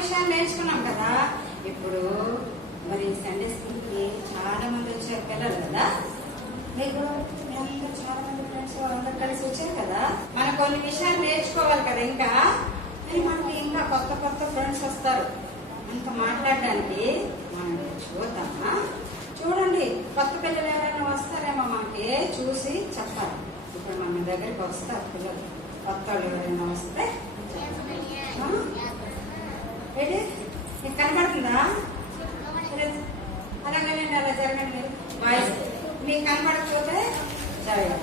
విషయాలు నేర్చుకున్నాం కదా. ఇప్పుడు మరి సండే స్కూల్ కి చాలా మంది వచ్చారు పిల్లలు కదా. మీకు అందరూ చాలా మంది ఫ్రెండ్స్ వాళ్ళందరూ కలిసి వచ్చారు కదా. మనం కొన్ని విషయాలు నేర్చుకోవాలి కదా. ఇంకా మరి మనకి ఇంకా కొత్త కొత్త ఫ్రెండ్స్ వస్తారు అంత మాట్లాడడానికి. మనం చూద్దామా? చూడండి, కొత్త పిల్లలు ఎవరైనా వస్తారేమో మనకి చూసి చెప్పాలి. ఇప్పుడు మన దగ్గరికి వస్తారు పిల్లలు, కొత్త వాళ్ళు ఎవరైనా వస్తే ఏంటి మీకు కనపడుతుందా? అలాగండి, అలా జరగండి. వాయిస్ మీకు కనపడకపోతే జరగదు.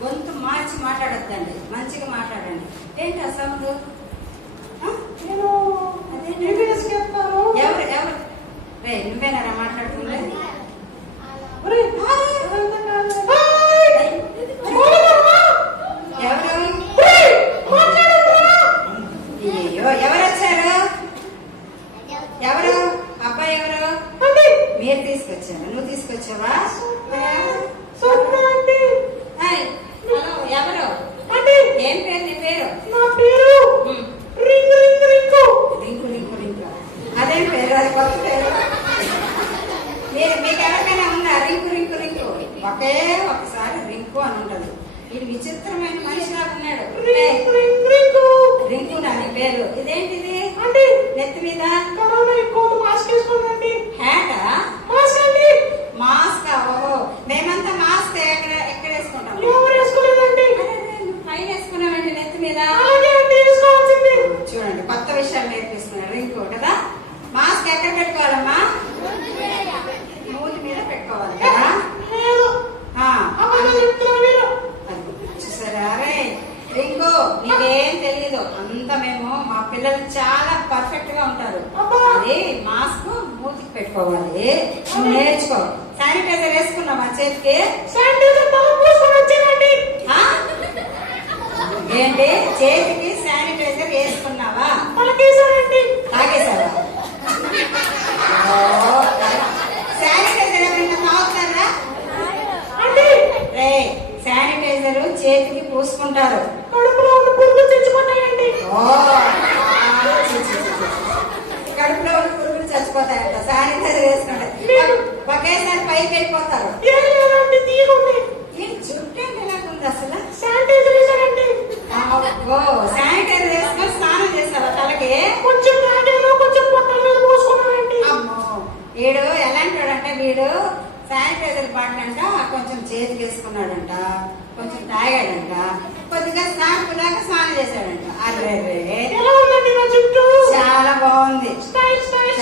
గొంతు మార్చి మాట్లాడొద్దండి, మంచిగా మాట్లాడండి. ఏంటి ఆ సౌండ్? ఎవరు ఎవరు రే నువ్వేనారా మాట్లాడుతుంది? ఎవరు? అయ్యో, ఎవరు వచ్చారు? ఎవరు? అబ్బాయి ఎవరు? మీరు తీసుకొచ్చారు. నువ్వు తీసుకొచ్చావా? హలో, ఎవరు? ఏం పేరు నీ పేరు? రింకు రింకు రింకు. అదేం పేరు? అది కొత్త పేరు. మీకు ఎవరికైనా ఉందా రింకు రింకు రింకు? ఒకే ఒకసారి రింకు అని ఉండదు. ఇది విచిత్రమైన మనిషి రాకున్నాడు. రింకు నా నీ పేరు. ఇదేంటిది నెత్తి మీద? హ్యాటా? మాస్క్? ఓహో, మేమంతా మాస్క్ ఎక్కడ వేసుకుంటాం? పైన వేసుకున్నామండి నెత్తి మీద. చూడండి, కొత్త విషయాలు నేర్పిస్తున్నారు. రింకు కదా. మాస్క్ ఎక్కడ పెట్టుకోవాలమ్మా? మూతి మీద పెట్టుకోవాలి కదా. చూసారా? అరే రింకు, నీకేం తెలియదు. అంతా మేము మా పిల్లలు చాలా పర్ఫెక్ట్ గా ఉంటారు. అది మాస్క్ మూతికి పెట్టుకోవాలి. నువ్వు నేర్చుకో. శానిటైజర్ వేసుకున్నావా చేతికి? ఏంటి చేతికి శానిటైజర్ వేసుకున్నావా? తాగేశావా? శానిటైజర్ ఎవరైనా తాగుతారా? రే, శానిటైజర్ చేతికి పూసుకుంటారు. కడుపులో ఉన్న పురుగులు చచ్చిపోతాయంట. శానిటైజర్ వేసుకుంటారు. ఒకేసారి పైకి వెళ్ళిపోతారు. చుట్టూ ఎలాగుంది అసలు? శానిటైజర్ వేసుకొని స్నానం చేస్తారా తలకి? అమ్మో, వీడు ఎలాంటి వాడంటే, వీడు శానిటైజర్ బాటిల్ అంట కొంచెం చేతికి వేసుకున్నాడంట, కొంచెం తాగాడంట, కొద్దిగా స్నానం స్నానం చేశాడంట. అరే చాలా బాగుంది,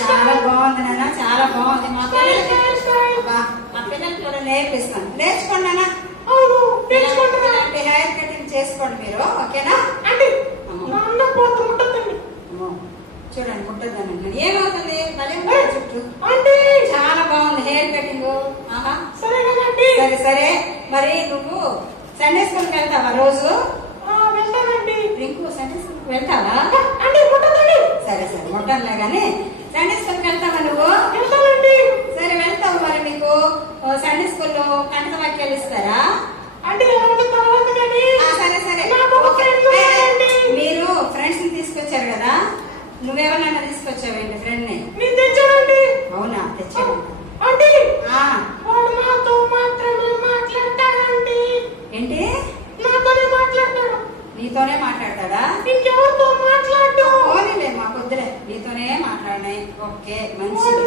చాలా బాగుంది నాన్న, చాలా బాగుంది. మా పిల్లలు కూడా నేర్పిస్తాను. నేర్చుకోండి నాన్న. ఇలాంటి హెయిర్ కటింగ్ చేసుకోండి మీరు, ఓకేనా? చూడండి, ముట్టద్దానండి. ఏమవుతుంది? చుట్టూ చాలా బాగుంది హెయిర్ కటింగ్. సరే సరే, మరి నువ్వు సండే స్కూల్కి వెళ్తావా రోజు? రింకు, సండే స్కూల్కి వెళ్తావా? సరే సరే, ముట్టనులే గానీ సండే స్కూల్కి వెళ్తావా నువ్వు? సరే వెళ్తావు. మరి మీకు సండే స్కూల్లో కంట వాక్యాలు ఇస్తారా? సరే సరే, మీరు ఫ్రెండ్స్ ని తీసుకొచ్చారు కదా. నువ్వెవరైనా తీసుకొచ్చావేంటి ఫ్రెండ్ ని? అవునా, తెచ్చావు. ఏంటి? నీతోనే మాట్లాడతాడా? ఇంకెవరితో మాట్లాడు? ఓన్లే మా పొద్దులే నీతోనే మాట్లాడినాయి. ఓకే, మంచిది.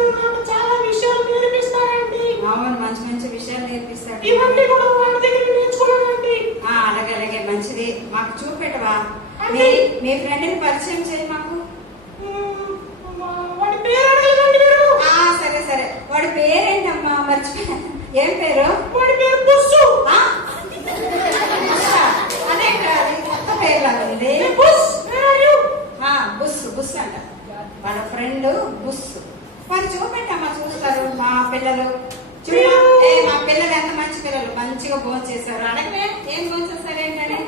చాలా విషయాలు నేర్పిస్తారండి. అవును, మంచి మంచి విషయాలు నేర్పిస్తాడు. ఇవన్నీ కూడా వాళ్ళ దగ్గర నేర్చుకున్నానండి. అలాగే అలాగే, మంచిది. మాకు చూపెట్టవా? మీ ఫ్రెండ్ ని పరిచయం చేయి మాకు. వాడి పేరు అడగండి మీరు. సరే సరే, వాడి పేరేంటమ్మా? మర్చిపోయా. ఏం పేరు? వాడి పేరు బుస్సు. అదే కాదు, కొత్త పేరు లాగా ఉంది. బుస్ బుస్ అంట వాళ్ళ ఫ్రెండ్ బుస్. మరి చూపెట్టమ్మా, చూస్తారు మా పిల్లలు. మా పిల్లలు ఎంత మంచి పిల్లలు, మంచిగా భోజనం చేశారు. అడగలే ఏం భోజనం చేస్తారు ఏంటని?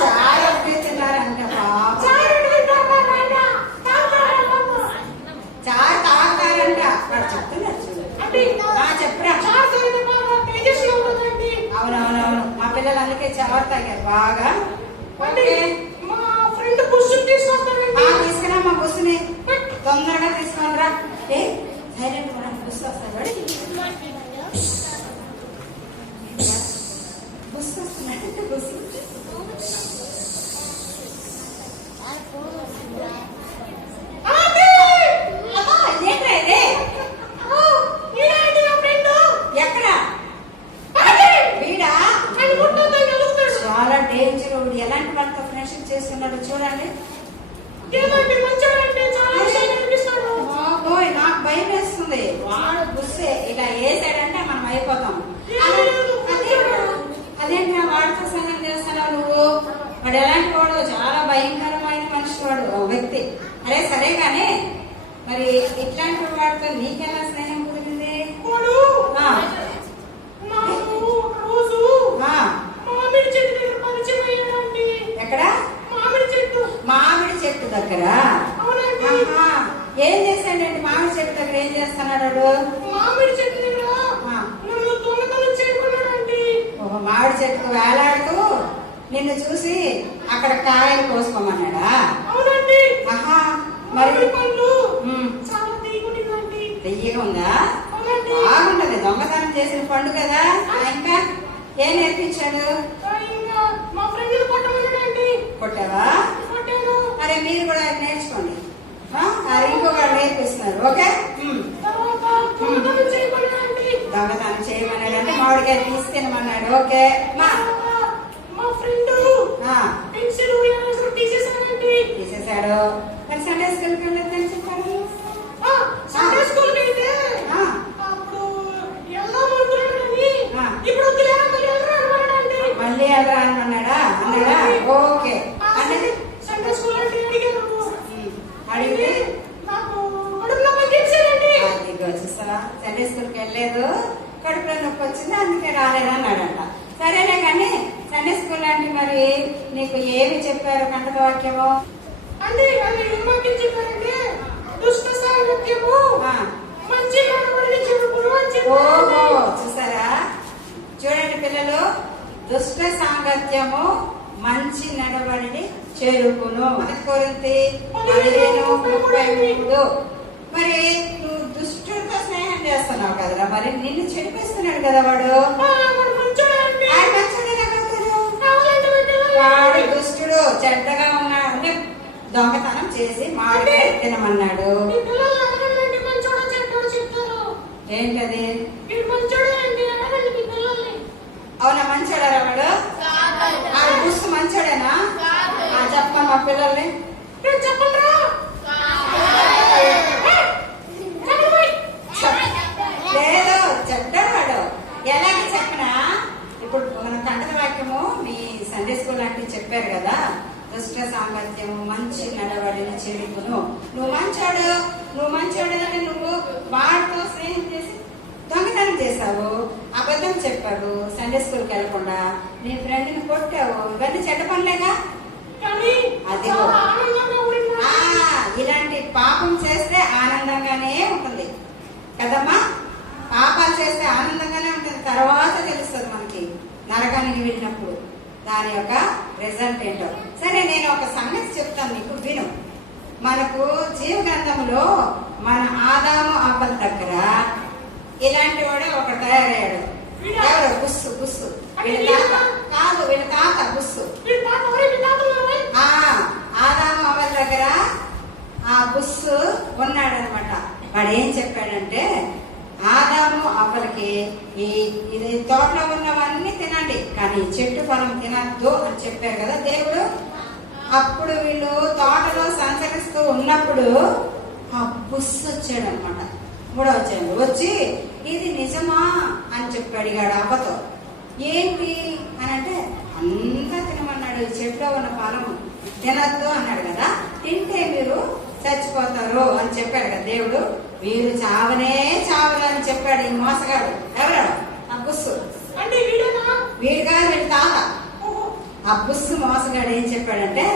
చాలా తిన్నారంట. అందుకే చవర తాగారు బాగా. అంటే మా ఫ్రెండ్ బుస్సుని తీసుకొస్తానండి. తీసుకురా మా బుస్సుని తొందరగా తీసుకురా. ఏ సైలెంట్ కూడా బుస్సు వస్తాడు. బుస్సు వస్తున్నాడు. బుస్సు చాలా డేంజర్. ఎలాంటి వాళ్ళతో ఫ్రెండ్షిప్ చేస్తున్నాడు చూడండి. నాకు భయం వేస్తుంది. వాడు బుస్సే ఇలా వేసాడంటే మనం అయిపోతాం. అదేంటి వాడితో స్నేహం చేస్తున్నావు నువ్వు? వాడు ఎలాంటి వాడు? చాలా భయంకరమైన మనిషి వాడు, వ్యక్తి. అరే సరే కానీ మరి ఇట్లాంటి వాడితో నీకెలా స్నేహం కుదిరింది? ఎక్కడ? మామిడి చెట్టు దగ్గర. ఏం చేశాడండి? మామిడి చెట్టు దగ్గర ఏం చేస్తున్నాడు? మామిడి చెట్టు దగ్గర మామిడి చెట్టుకు వేలాడుతూ నిన్ను చూసి అక్కడ కాయలు కోసుకోమన్నాడా? అవునండి. ఆహా, మరి పండ్లు చాలా తీయగా ఉందా? బాగుంటది. దొంగతనం చేసిన పండు కదా. ఇంకా ఏం నేర్పించాడు? మా ఫ్రెండ్ కొట్టావా? కొట్టాను. అరే మీరు కూడా నేర్చుకోండి. ఇంకొక నేర్పిస్తున్నారు. ఓకే. దొంగతనం చేయమన్నాడు. మామిడికాయ తీసుకెళ్ళమన్నాడు. ఓకే. మా ఫ్రెండ్ తీసేశాడు. మరి సండే స్కూల్కి వెళ్ళొద్దని చెప్పారు. సండే స్కూల్ అయితే మళ్ళీ వెళ్ళరా అన్నాడా? అన్నాడా? ఓకే. అంటే సండే స్కూల్ అంటే అడిగితే చూస్తారా, సండే స్కూల్కి వెళ్ళలేదు, కడుపులో నొప్పి వచ్చింది, అందుకే రాలేదు అన్నాడంట. సరేనే కానీ సండే స్కూల్ అంటే మరి నీకు ఏమి చెప్పారు? కంటక వాక్యము అంటే చెప్పారంటే దుష్ట సాంగత్యము మంచి నడవడిని చెడుపును అని చెప్పారు. ఓహో, చూసారా? చూడండి పిల్లలు, దుష్ట సాంగత్యము మంచి నడవడిని చెరుపును. కొరింథీ 15:33. మరి నువ్వు దుష్టుడితో స్నేహం చేస్తున్నావు కదరా, మరి నిన్ను చెడిపిస్తున్నాడు కదా వాడు. వాడు దుష్టుడు, చెడ్డగా ఉన్నాడు, దొంగతనం చేసి మామిడికాయ తినమన్నాడు. ఏంటది? అవునా, మంచోడరా వాడు? ఆ బుస్సు మంచోడేనా? చెప్పమా మా పిల్లల్ని. లేదు, చెడ్డవాడు. ఎలాగ చెప్పనా? ఇప్పుడు మన కంటక వాక్యము మీ సండే స్కూల్ లాంటివి చెప్పారు కదా, దుష్ట సాంగత్యము మంచి నడవడిని చెడుపును. నువ్వు మంచోడు అంటే నువ్వు వాడితో స్నేహం చేసి దొంగతనం చేశావు, అబద్ధం చెప్పావు, సండే స్కూల్కి వెళ్ళకుండా నీ ఫ్రెండ్ని కొట్టావు. ఇవన్నీ చెడ్డ పనులేగా. అదిగో, ఇలాంటి పాపం చేస్తే ఆనందంగానే ఉంటుంది కదమ్మా. పాపాలు చేస్తే ఆనందంగానే ఉంటుంది, తర్వాత తెలుస్తుంది మనకి నరకానికి వెళ్ళినప్పుడు దాని యొక్క రిజల్ట్ ఏంటో. సరే, నేను ఒక సంగతి చెప్తాను నీకు, విను. మనకు జీవ గ్రంథంలో మన ఆదాము అవ్వల దగ్గర ఇలాంటి వాడు ఒక తయారయ్యాడు. ఎవరు? బుస్సు. వీళ్ళ తాత బుస్సు. ఆదాము అవ్వల దగ్గర ఆ బుస్సు ఉన్నాడనమాట. వాడు ఏం చెప్పాడంటే, ఆదాము అవ్వలకి ఇది తోటలో ఉన్నవన్నీ తినండి, కానీ చెట్టు ఫలం తినద్దు అని చెప్పారు కదా దేవుడు. అప్పుడు వీళ్ళు తోటలో సంచరిస్తూ ఉన్నప్పుడు ఆ బుస్సు వచ్చాడు అనమాట. 3వ అధ్యాయంలో వచ్చి ఇది నిజమా అని చెప్పి అడిగాడు అవ్వతో. ఏంటి అని అంటే, అంతా తినమన్నాడు, ఈ చెట్టులో ఉన్న ఫలం తినద్దు అన్నాడు కదా, తింటే మీరు చచ్చిపోతారు అని చెప్పాడు కదా దేవుడు. వీరు చావనే చావరు అని చెప్పాడు ఈ మోసగాడు. ఎవరు? ఆ బుస్సు. అంటే వీడు కాదు, వీడు తాత. ఆ బుస్సు మోసగాడు ఏం చెప్పాడంటే,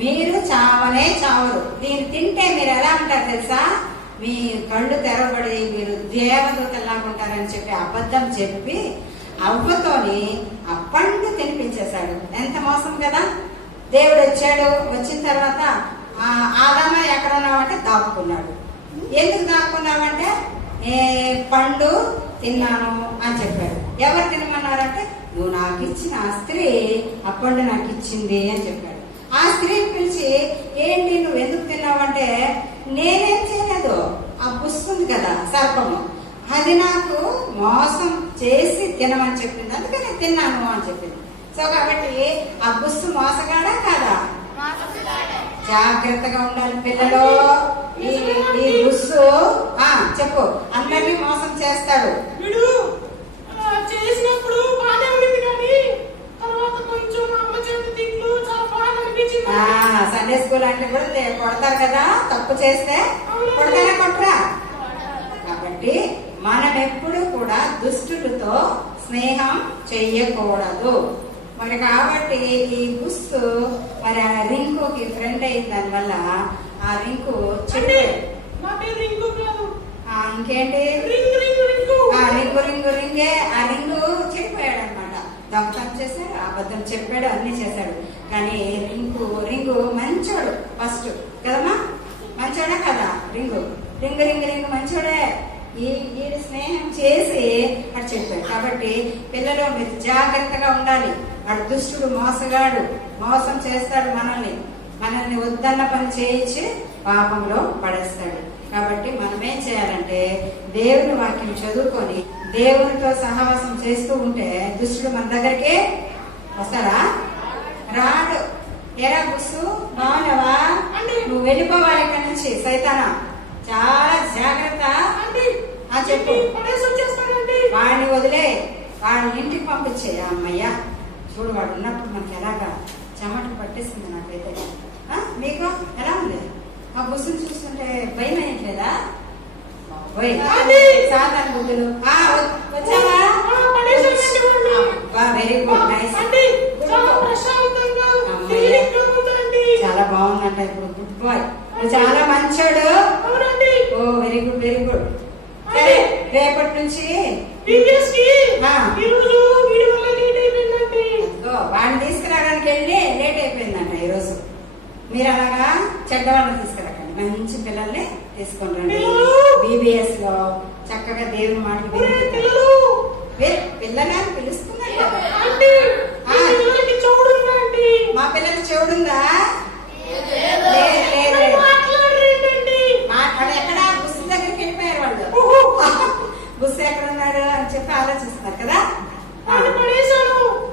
మీరు చావనే చావరు, దీన్ని తింటే మీరు ఎలా ఉంటారు తెలుసా, మీ కళ్ళు తెరవబడి మీరు దేవదూతలాగా ఉంటారని చెప్పి అబద్ధం చెప్పి అవ్వతోని ఆ పండు తినిపించేశాడు. ఎంత మోసం కదా. దేవుడు వచ్చాడు, వచ్చిన తర్వాత ఆదామ ఎక్కడ ఉన్నావంటే దాక్కున్నాడు. ఎందుకు దాక్కున్నావంటే పండు తిన్నాను అని చెప్పాడు. ఎవరు తినమన్నారంటే నువ్వు నాకు ఇచ్చిన ఆ స్త్రీ ఆ పండు నాకు ఇచ్చింది అని చెప్పాడు. ఆ స్త్రీని పిలిచి ఏంటి నువ్వు ఎందుకు తిన్నావంటే నేనేం చేయలేదు, ఆ పుస్తుంది కదా సర్పము, అది నాకు మోసం చేసి తినమని చెప్పింది, అందుకని నేను తిన్నాను అని చెప్పింది. సో కాబట్టి ఆ బుస్సు మోసగాడా కాదా? జాగ్రత్తగా ఉండాలి పిల్లలు. ఈ బుస్సు చెప్పు అందరినీ మోసం చేస్తాడు. వీడు చేసినప్పుడు బాగా ఉండింది కానీ తర్వాత కొంచెం అమ్మ చేతి తిట్లు చాలా బాగా అనిపించింది. సండే స్కూల్ అంటే కూడా కొడతారు కదా, తప్పు చేస్తే కొడతారా కొట్టరా? కాబట్టి మనం ఎప్పుడు కూడా దుష్టులతో స్నేహం చెయ్యకూడదు. మరి కాబట్టి ఈ బుస్సు మరి ఆ రింకుకి ఫ్రెండ్ అయిన దాని వల్ల ఆ రింకు ఇంకేంటి రింగే ఆ రింగు చెడిపోయాడు అనమాట. దొంగతనం చేశాడు, అబద్ధం చెప్పాడు, అన్ని చేశాడు. కానీ రింగు మంచోడు ఫస్ట్ కదమ్మా, మంచోడే కదా రింగు మంచోడే. ఈ స్నేహం చేసి అటు చెప్పాడు. కాబట్టి పిల్లలు మీరు జాగ్రత్తగా ఉండాలి. వాడు దుష్టుడు మోసగాడు, మోసం చేస్తాడు, మనల్ని వద్దన్న పని చేయించి పాపంలో పడేస్తాడు. కాబట్టి మనం ఏం చేయాలంటే దేవుని వాక్యం చదువుకొని దేవునితో సహవాసం చేస్తూ ఉంటే దుష్టుడు మన దగ్గరికి వస్తాడా? రాడు. ఎరా బుస్సు బాగున్నావా? నువ్వు వెళ్ళిపోవాలి ఇక్కడి నుంచి సైతానా, చాలా జాగ్రత్త. చెప్పు వాడిని వదిలే, వాడిని ఇంటికి పంపించే. అమ్మయ్యా చూడు వాడు ఉన్నప్పుడు మనకి ఎలాగా చెమటకు పట్టేసింది. నాకైతే మీకు ఎలా ఉంది? ఆ బుస్సును చూస్తుంటే భయం వేయట్లేదా? సాధారణ బుద్ధులు వచ్చావా? Very good, nice. చాలా బాగుందంట. ఇప్పుడు గుడ్ బాయ్, చాలా మంచోడు. ఓ వెరీ గుడ్. సరే రేపటి నుంచి వాడిని తీసుకురావడానికి వెళ్ళి లేట్ అయిపోయిందంట ఈరోజు. మీరు అలాగా చెడ్డవాళ్ళని తీసుకురాకండి, మంచి పిల్లల్ని తీసుకొని రండి. BBS లో చక్కగా దేవుని మాటలు పిల్లలని పిలుస్తున్నాడు కదా. మా పిల్లలకి చెవుడుందా? ఎక్కడ బుస్సు దగ్గరికి వెళ్ళిపోయారు వాళ్ళు. బుస్సు ఎక్కడ ఉన్నాడు అని చెప్పి ఆలోచిస్తున్నారు కదా.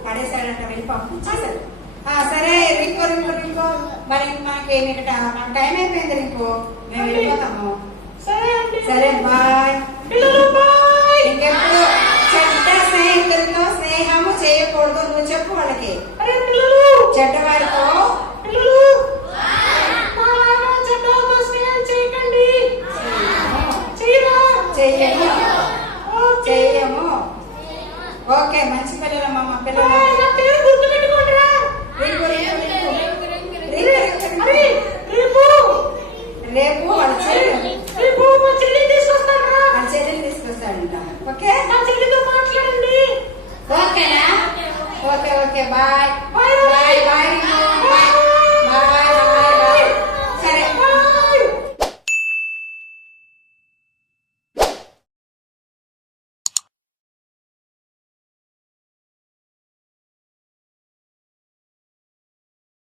పడేశాడంట, వెళ్ళి పంపించేశారు. సరే రింకో మరి మనకేమి ఇక్కడ మనకు టైం అయిపోయింది రింకో, మేము వెళ్ళిపోతాము. సరే బాయ్. ఇంకెప్పుడు చెడ్డ స్నేహితులతో స్నేహము చేయకూడదు. నువ్వు చెప్పు వాళ్ళకి, చెడ్డవారితో చెయ్యము. ఓకే మంచి పిల్లలమ్మా మా పిల్లలు. రేపు వాళ్ళ చెల్లిని తీసుకొస్తాడంట. ఓకే ఓకేనా? Okay bye.